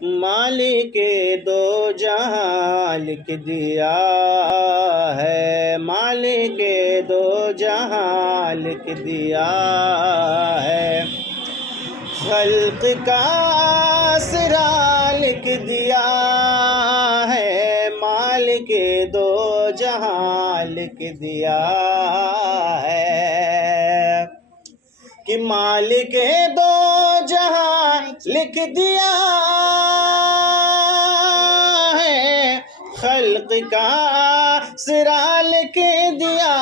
مالک دو جہاں لکھ دیا ہے، مالک دو جہاں لکھ دیا ہے، خلق کا اسرار لکھ دیا ہے، مالک دو جہاں لکھ دیا ہے، کہ مالک دو جہاں لکھ دیا ہے، خلق کا اسرار لکھ دیا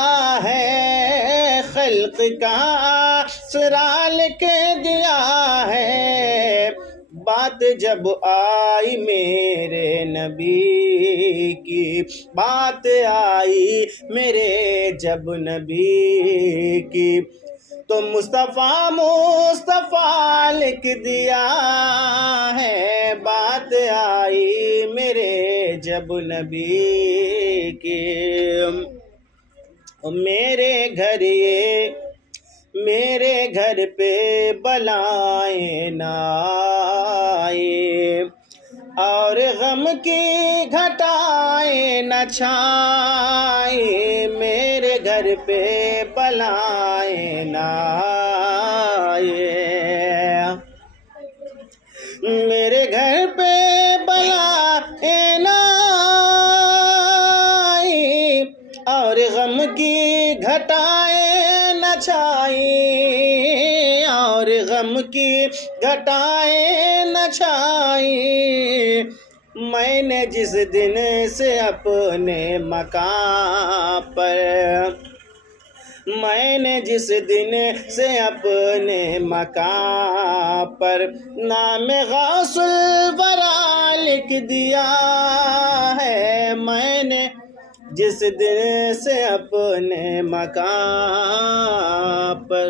ہے، خلق کا اسرار لکھ دیا ہے، بات جب آئی میرے نبی کی، بات آئی میرے جب نبی کی، تو مصطفیٰ مصطفیٰ لکھ دیا ہے، بات آئی میرے جب نبی کی، میرے گھر پہ بلائیں نہ آئے، اور غم کی گھٹائیں نہ چھائیں، میرے گھر پہ بلائیں نہ آئے، میرے گھر پہ بلائیں نہ آئیں، اور غم کی گھٹائیں نہ چھائیں، اور غم کی گھٹائیں نہ چھائیں، میں نے جس دن سے اپنے مقام پر، میں نے جس دن سے اپنے مقام پر نام غوث الورا لکھ دیا ہے، میں نے جس دن سے اپنے مقام پر